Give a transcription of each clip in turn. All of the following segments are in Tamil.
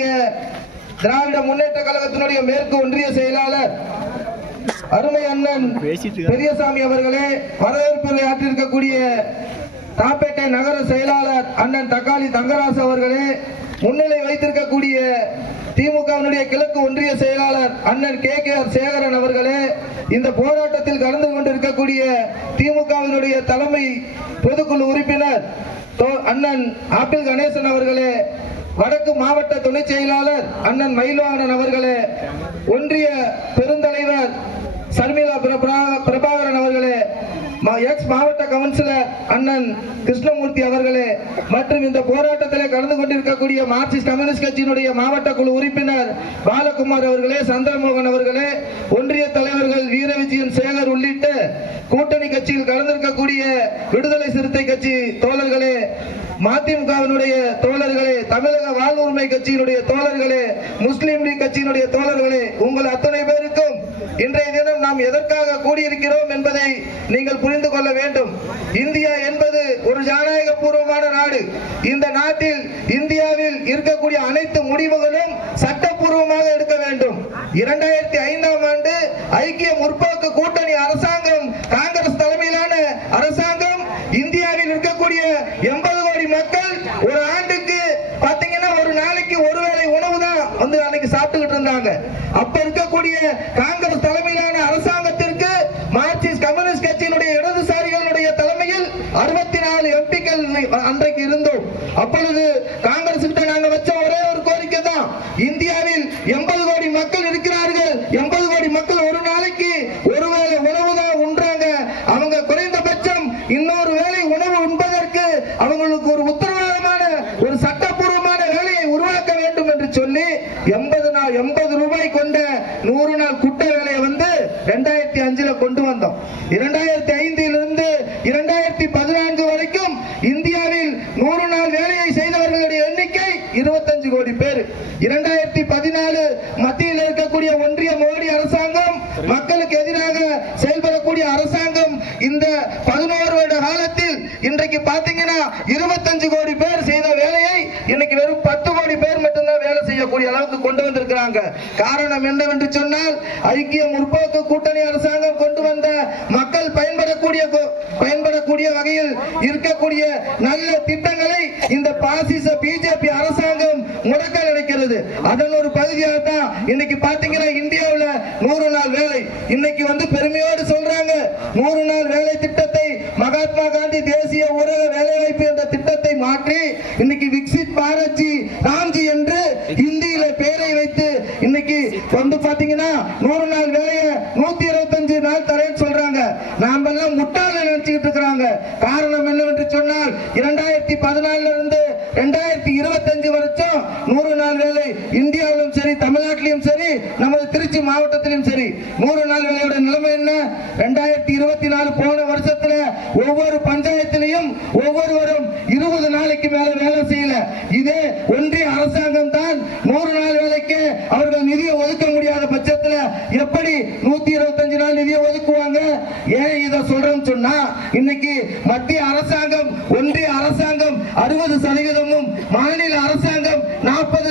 இருக்கக்கூடிய திராவிட முன்னேற்ற கழகத்தினுடைய மேற்கு ஒன்றிய செயலாளர் அருமை அண்ணன் பெரியசாமி அவர்களே வரவேற்புரை ஆற்றிருக்கக்கூடிய தாப்பேட்டை நகர செயலாளர் அண்ணன் தக்காளி தங்கராசு அவர்களே முன்னிலை வைத்திருக்கக்கூடிய திமுகவினுடைய கிழக்கு ஒன்றிய செயலாளர் அண்ணன் கே கே ஆர் சேகரன் அவர்களே இந்த போராட்டத்தில் கலந்து கொண்டிருக்கக்கூடிய திமுகவினுடைய தலைமை பொதுக்குழு உறுப்பினர் அண்ணன் ஆப்பிள் கணேசன் அவர்களே வடக்கு மாவட்ட துணை செயலாளர் அண்ணன் மயில்வாகனன் அவர்களே ஒன்றிய பெருந்தலைவர் சர்மிளா பிரபாகரன் அவர்களே மா- எக்ஸ் மாவட்ட கவுன்சிலர் அண்ணன் கிருஷ்ணமூர்த்தி அவர்களே மற்றும் இந்த போராட்டத்தில் கலந்து கொண்டிருக்கக்கூடிய மார்க்சிஸ்ட் கம்யூனிஸ்ட் கட்சியினுடைய மாவட்ட குழு உறுப்பினர் பாலகுமார் அவர்களே சந்திரமோகன் அவர்களே ஒன்றிய தலைவர்கள் வீர விஜயன் சேகர் உள்ளிட்ட கூட்டணி கட்சியில் கலந்திருக்கக்கூடிய விடுதலை சிறுத்தை கட்சி தோழர்களே மதிமுகவினுடைய தோழர்களே தமிழக வாழ்வுரிமை கட்சியினுடைய தோழர்களே முஸ்லீம் லீக் கட்சியினுடைய தோழர்களே உங்கள் அத்தனை பேருக்கும் இன்றைய தினம் நாம் எதற்காக கூடியிருக்கிறோம் என்பதை நீங்கள் புரிந்து கொள்ள வேண்டும். இந்தியா என்பது ஒரு ஜனநாயக பூர்வமான நாடு. இந்த நாட்டில் இந்தியாவில் இருக்கக்கூடிய அனைத்து முடிவுகளும் சட்டப்பூர்வமாக எடுக்க வேண்டும். இரண்டாயிரத்தி ஐந்தாம் ஆண்டு ஐக்கிய முற்போக்கு கூட்டணி அரசாங்கம் காங்கிரஸ் தலைமையிலான அரசாங்கம் இந்தியாவில் இருக்கக்கூடிய எண்பது கோடி மக்கள் ஒரு ஆண்டுக்கு பாத்தீங்கன்னா ஒரு நாளைக்கு ஒருவேளை உணவு தான் வந்து அன்னைக்கு சாப்பிட்டுக்கிட்டு அப்ப இருக்கக்கூடிய காங்கிரஸ் தலைமையிலான அரசாங்கத்திற்கு மார்க்சிஸ்ட் கம்யூனிஸ்ட் கட்சியினுடைய இடதுசாரிகளுடைய தலைமையில் அறுபத்தி நாலு எம்பிக்கள் அன்றைக்கு இருந்தோம். அப்பொழுது காங்கிரஸ் கிட்ட நாங்க வச்ச ஒரே ஒரு கோரிக்கை தான். இந்தியாவில் எண்பது கோடி மக்கள் இருக்கிறார்கள். எண்பது கோடி மக்கள் ஒரு நாளைக்கு ஒருவேளை உணவு தான் உண்றாங்க. அவங்க குறைந்தபட்சம் இன்னொரு வேளை உணவு உண்பதற்கு அவங்களுக்கு ஒரு உத்தரவு ஒரு சட்டப்பூர்வமான வேலையை உருவாக்க வேண்டும் என்று சொல்லி எண்பது நாள் எண்பது ரூபாய் கொண்ட நூறு நாள் குட்ட வேலையை வந்து ரெண்டாயிரத்தி அஞ்சுல கொண்டு வந்தோம் இரண்டாயிரத்தி ஐந்திலிருந்து இரண்டாயிரத்தி பதினான்கு வரைக்கும் இந்தியாவில் நூறு நாள் வேலையை செய்தவர்களுடைய எண்ணிக்கை இருபத்தஞ்சு கோடி பேர். இரண்டாயிரத்தி பதினாலு மத்தியில் இருக்கக்கூடிய ஒன்றிய மோடி அரசாங்கம் மக்களுக்கு எதிராக செயல்படக்கூடிய அரசாங்கம் இந்த பதினோரு வருட காலத்தில் இன்றைக்கு பாத்தீங்கன்னா இருபத்தஞ்சு கோடி பேர் செய்த வேலையை இன்னைக்கு வெறும் பத்து கோடி பேர் செய்யக்கூடிய அளவுக்கு கொண்டு வந்திருக்கிறாங்க. காரணம் என்னவென்று சொன்னால் ஐக்கிய முற்போக்கு கூட்டணி அரசாங்கம் கொண்டு வந்த மக்கள் பயன்படக்கூடிய பயன்படக்கூடிய வகையில் இருக்கக்கூடிய நல்ல திட்டங்களை இந்த பாசிச பிஜேபி அரசாங்கம் முடக்க நினைக்கிறது. அதன் ஒரு பகுதியாக தான் இன்னைக்கு பாத்தீங்கன்னா இந்தியாவில் நூறு நாள் வேலை. இன்னைக்கு வந்து பெருமையோடு சொல்றாங்க நூறு நாள் வேலை திட்டத்தை மகாத்மா காந்தி தேசிய ஊரக வேலைவாய்ப்பு என்ற திட்டத்தை மாற்றி இன்னைக்கு விக்சித் பாரத்ஜி ராம்ஜி என்று ஹிந்தியில பெயரை வைத்து இன்னைக்கு வந்து பாத்தீங்கன்னா நூறு நாள் வேலையை நூத்தி இருபத்தஞ்சு நாள் தரேன்னு சொல்றாங்க நாம எல்லாம் முட்டாள நினைச்சுக்கிட்டு இருக்கிறாங்க காரணம் என்னவென்று சொன்னால் இரண்டாயிரத்தி பதினாலுல இருந்து ரெண்டாயிரத்தி இருபத்தஞ்சு வரைக்கும் நூறு நாள் வேலை இந்தியாவிலும் சரி தமிழ்நாட்டிலும் சரி நமது திருச்சி மாவட்டத்திலும் சரி நூறு நாள் வேலையோட நிலைமை என்ன? ரெண்டாயிரத்தி இருபத்தி நாலு போன வருஷத்துல ஒவ்வொரு பஞ்சாயத்திலையும் ஒவ்வொருவரும் இருபது நாளைக்கு மேல வேலை செய்யல. இதே ஒன்றிய அரசாங்கம் தான் நூறு நாள் வேலைக்கு அவர்கள் நிதியை ஒதுக்க முடியாத பட்சத்துல எப்படி நூத்தி இருபத்தஞ்சு நாள் நிதியை ஒதுக்குவாங்க? ஏன் இதை சொல்றேன்னு சொன்னா இன்னைக்கு மத்திய அரசாங்கம் ஒன்றிய அரசாங்கம் அறுபது சதவீதமும் மாநில அரசு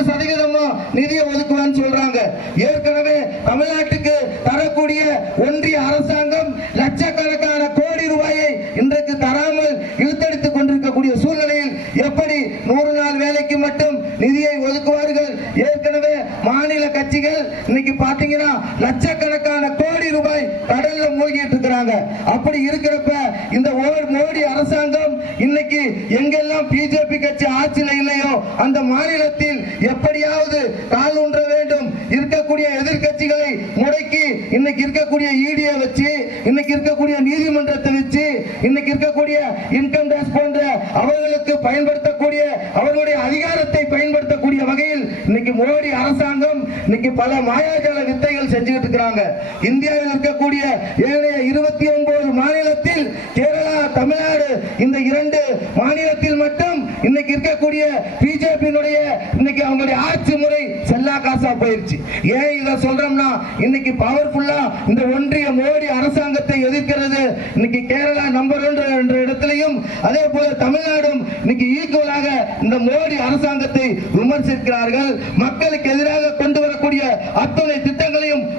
சதவீதமா நிதியை ஒதுக்குவான்னு சொல்றாங்க. ஏற்கனவே தமிழ்நாட்டுக்கு தரக்கூடிய ஒன்றிய அரசாங்கம் லட்சக்கணக்கான கோடி ரூபாயை இன்றைக்கு தராமல் இழுத்தடித்துக் கொண்டிருக்கக்கூடிய சூழ்நிலையில் எப்படி நூறு நாள் வேலைக்கு மட்டும் நிதியை ஒதுக்குவார்கள்? ஏற்கனவே மாநில கட்சிகள் இன்னைக்கு பாத்தீங்கன்னா லட்சக்கணக்கான கோடி ரூபாய் கடல்ல மூழ்கிட்டு இருக்கிறாங்க. அப்படி இருக்கிறப்ப இந்த மோடி அரசாங்கம் இன்னைக்கு எங்கெல்லாம் பிஜேபி கட்சி ஆட்சியில் இல்லையோ அந்த மாநிலத்தில் எப்படியாவது கால் ஊன்ற வேண்டும். இருக்கக்கூடிய எதிர்கட்சிகளை முடக்கி இன்னைக்கு இருக்கக்கூடிய ஈடியை வச்சு இன்னைக்கு இருக்கக்கூடிய நீதிமன்றத்தை வச்சு இன்னைக்கு இருக்கக்கூடிய இன்கம் டேக்ஸ் போன்ற அவர்களுக்கு பயன்படுத்தக்கூடிய அவர்களுடைய அதிகாரத்தை பயன்படுத்தக்கூடிய வகையில் இன்னைக்கு மோடி அரசாங்கம் இன்னைக்கு பல மாயாஜால வித்தைகள் செஞ்சுக்கிட்டு இருக்கிறாங்க. இந்தியாவில் இருக்கக்கூடிய ஏழைய இருபத்தி ஒன்பது மாநிலத்தில் கேரளா தமிழ்நாடு இந்த இரண்டு மாநிலத்தில் மட்டும் இன்னைக்கு இருக்கக்கூடிய பிஜேபியினுடைய இன்னைக்கு அவங்களுடைய ஆட்சி முறை எல்லா காசா போயிருச்சு. ஏன் இதை சொல்றோம்னா இன்னைக்கு பவர்ஃபுல்லா இந்த ஒன்றிய மோடி அரசாங்கத்தை எதிர்க்கிறது. இன்னைக்கு கேரளா நம்பர் ஒன்று என்ற இடத்திலையும் அதே போல தமிழ்நாடும் இன்னைக்கு ஈக்குவலாக இந்த மோடி அரசாங்கத்தை விமர்சிக்கிறார்கள். மக்களுக்கு எதிராக கொண்டு வரக்கூடிய அத்தனை திட்டங்களையும்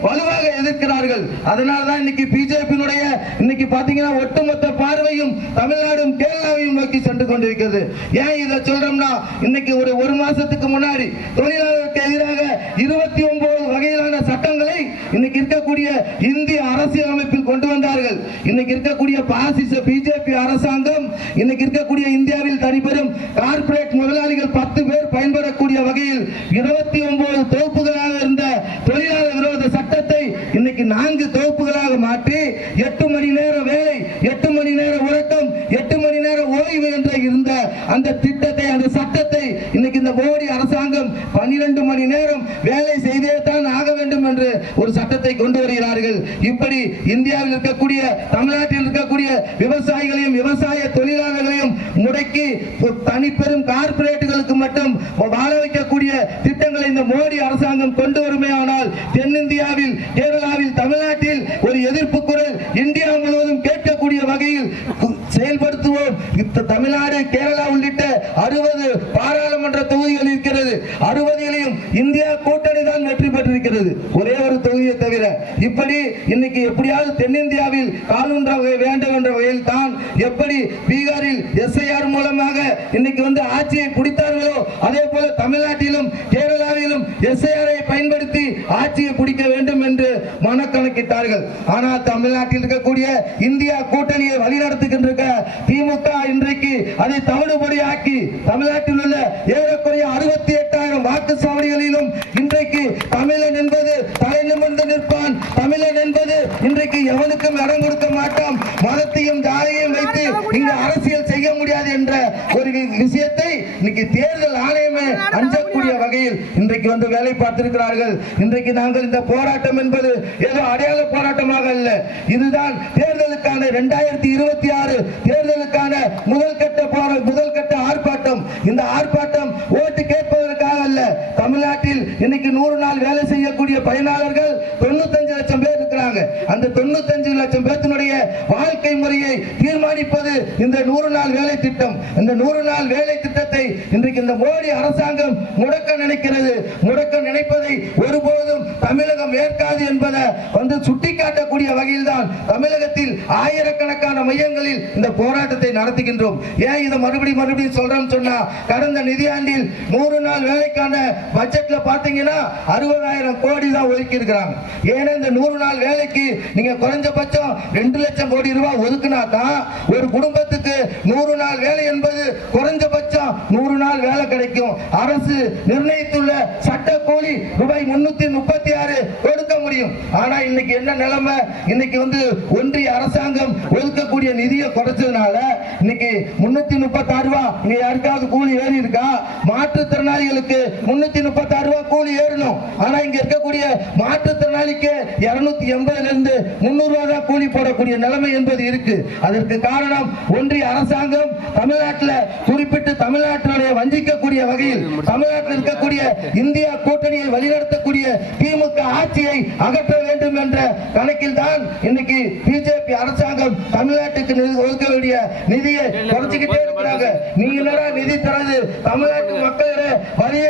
வலுவாக எதிர்க்கிறார்கள். அதனால தான் இன்னைக்கு பிஜேபியினுடைய இன்னைக்கு பாத்தீங்கன்னா ஒட்டுமொத்த பார்வையும் தமிழ்நாடும் கேரளாவையும் நோக்கி சென்று கொண்டிருக்கிறது. ஏன் இதை சொல்றோம்னா இன்னைக்கு ஒரு ஒரு மாசத்துக்கு முன்னாடி தொழிலாளருக்கு எதிராக இருபத்தி ஒன்பது வகையிலான சட்டங்களை இன்னைக்கு இருக்கக்கூடிய இந்திய அரசியல் அமைப்பில் கொண்டு வந்தார்கள். இன்னைக்கு இருக்கக்கூடிய பாசிச பிஜேபி அரசாங்கம் இன்னைக்கு இருக்கக்கூடிய இந்தியாவில் தனிப்பெரும் கார்ப்பரேட் முதலாளிகள் பத்து பேர் பயன்படக்கூடிய வகையில் இருபத்தி ஒன்பது தொகுப்புகளாக இருந்த தொழிலாளர் விரோத சட்டத்தை இன்னைக்கு நான்கு தொகுப்புகளாக மாற்றி எட்டு மணி நேரம் வேலை எட்டு மணி நேர உறக்கம் எட்டு மணி நேர ஓய்வு என்ற இருந்த அந்த திட்டத்தை அந்த சட்டத்தை இன்னைக்கு இந்த மோடி அரசாங்கம் பன்னிரண்டு மணி நேரம் வேலை செய்தே தான் ஆக வேண்டும் என்று ஒரு சட்டத்தை கொண்டு வருகிறார்கள். இப்படி இந்தியாவில் இருக்கக்கூடிய தமிழ்நாட்டில் இருக்கக்கூடிய விவசாயிகளையும் விவசாய தொழிலாளர்களையும் முடக்கி தனிப்பெரும் கார்பரேட்டுகளுக்கு மட்டும் வாழ வைக்கக்கூடிய திட்டங்களை இந்த மோடி அரசாங்கம் கொண்டு வருமே ஆனால் தென்னிந்தியாவில் கேரளாவில் தமிழ்நாட்டில் ஒரு எதிர்ப்பு குரல் இந்தியா முழுவதும் கேட்கக்கூடிய வகையில் செயல்படுத்துவோம். தமிழ்நாடு கேரளா உள்ளிட்ட அறுபது பாராளுமன்ற தொகுதிகளில் அறுபதிலையும் இந்தியா கூட்டணி தான் வெற்றி பெற்றிருக்கிறது. ஒரே ஒரு தொகுதியை தவிர இப்படி இன்னைக்கு எப்படியாவது தென்னிந்தியாவில் காணுன்ற வேண்டும் என்ற வகையில் தான் எப்படி பீகாரில் எஸ்ஐஆர் மூலமாக இன்னைக்கு வந்து ஆட்சியை பிடித்தார்களோ அதே போல தமிழ்நாட்டிலும் கேரளாவிலும் எஸ்ஐஆரை பயன்படுத்தி ஆட்சியை பிடிக்க வேண்டும் என்று மனக்கணக்கிட்டார்கள். ஆனால் தமிழ்நாட்டில் இருக்கக்கூடிய இந்தியா கூட்டணியை வழிநடத்துகின்ற திமுக இன்றைக்கு அதை தவிடுபடியாக்கி தமிழ்நாட்டில் உள்ள ஏறக்குறைய அறுபத்தி எட்டாயிரம் வாக்குச்சாவடிகளிலும் இன்றைக்கு தமிழன் என்பது தலை நிமிர்ந்து நிற்பான். தமிழன் என்பது இன்றைக்கு எவனுக்கும் இடம் கொடுக்க மாட்டோம் மதத்தையும் ஜாதியையும் வைத்து இங்கு அரசியல் செய்ய முடியாது என்ற ஒரு விஷயத்தை இன்னைக்கு தேர்தல் ஆணையமே அஞ்சக்கூடிய வகையில் இன்றைக்கு வந்து வேலை பார்த்திருக்கிறார்கள். இன்றைக்கு நாங்கள் இந்த போராட்டம் என்பது ஏதோ அடையாள போராட்டமாக அல்ல. இதுதான் தேர்தலுக்கான இரண்டாயிரத்தி இருபத்தி ஆறு தேர்தலுக்கான முதல் கட்ட போரா முதல் கட்ட ஆர்ப்பாட்டம். இந்த ஆர்ப்பாட்டம் ஓட்டு இன்னைக்கு நூறு நாள் வேலை செய்யக்கூடிய பயனாளர்கள் தொண்ணூத்தி இருக்கிறாங்க அந்த தொண்ணூத்தஞ்சு லட்சம் பேர்த்தினுடைய வாழ்க்கை முறையை தீர்மானிப்பது இந்த நூறு நாள் வேலை திட்டம். இந்த நூறு நாள் வேலை திட்டத்தை இன்றைக்கு இந்த மோடி அரசாங்கம் முடக்க நினைக்கிறது. முடக்க நினைப்பதை ஒருபோதும் தமிழகம் ஏற்காது என்பதை வந்து சுட்டிக்காட்டக்கூடிய வகையில் தான் தமிழகத்தில் ஆயிரக்கணக்கான மையங்களில் இந்த போராட்டத்தை நடத்துகின்றோம். ஏன் இதை மறுபடியும் மறுபடியும் சொல்றோம் சொன்னா கடந்த நிதியாண்டில் நூறு நாள் வேலைக்கான பட்ஜெட்ல பாத்தீங்கன்னா அறுபதாயிரம் கோடி தான் ஒதுக்கி இருக்கிறாங்க ஏன்னா இந்த நூறு நாள் வேலை வேலைக்கு நீங்க குறைஞ்சபட்சம் ரெண்டு லட்சம் கோடி ரூபாய் ஒதுக்குனா தான் ஒரு குடும்பத்துக்கு நூறு நாள் வேலை என்பது குறைஞ்சபட்சம் நூறு நாள் வேலை கிடைக்கும். அரசு நிர்ணயித்துள்ள சட்ட கூலி ரூபாய் முன்னூத்தி முப்பத்தி ஆறு கொடுக்க முடியும். ஆனா இன்னைக்கு என்ன நிலைமை? இன்னைக்கு வந்து ஒன்றிய அரசாங்கம் ஒதுக்கக்கூடிய நிதியை குறைச்சதுனால இன்னைக்கு முன்னூத்தி முப்பத்தி ஆறு ரூபாய் இங்க யாருக்காவது கூலி ஏறி இருக்கா மாற்றுத்திறனாளிகளுக்கு முன்னூத்தி முப்பத்தி ஆறு ரூபாய் கூலி ஏறணும். ஆனா இங்க இருக்கக்கூடிய மாற்றுத்திறனாளிக்கு இருநூத்தி எண்பதுல இருந்து முன்னூறு ரூபாய் தான் கூலி போடக்கூடிய நிலைமை என்பது இருக்கு. அதற்கு காரணம் ஒன்றிய அரசாங்கம் தமிழ்நாட்டில் குறிப்பிட்டு தமிழ்நாட்டினுடைய வஞ்சிக்கக்கூடிய வகையில் தமிழ்நாட்டில் இருக்கக்கூடிய இந்தியா கூட்டணியை வழிநடத்தக்கூடிய திமுக ஆட்சியை அகற்ற வேண்டும் என்ற கணக்கில் தான் இன்னைக்கு பிஜேபி அரசாங்கம் தமிழ்நாட்டுக்கு ஒதுக்க வேண்டிய நிதியை குறைச்சிக்கிட்டே இருக்கிறாங்க. நீங்க நிதி தரது? தமிழ்நாட்டு மக்களிட வரிய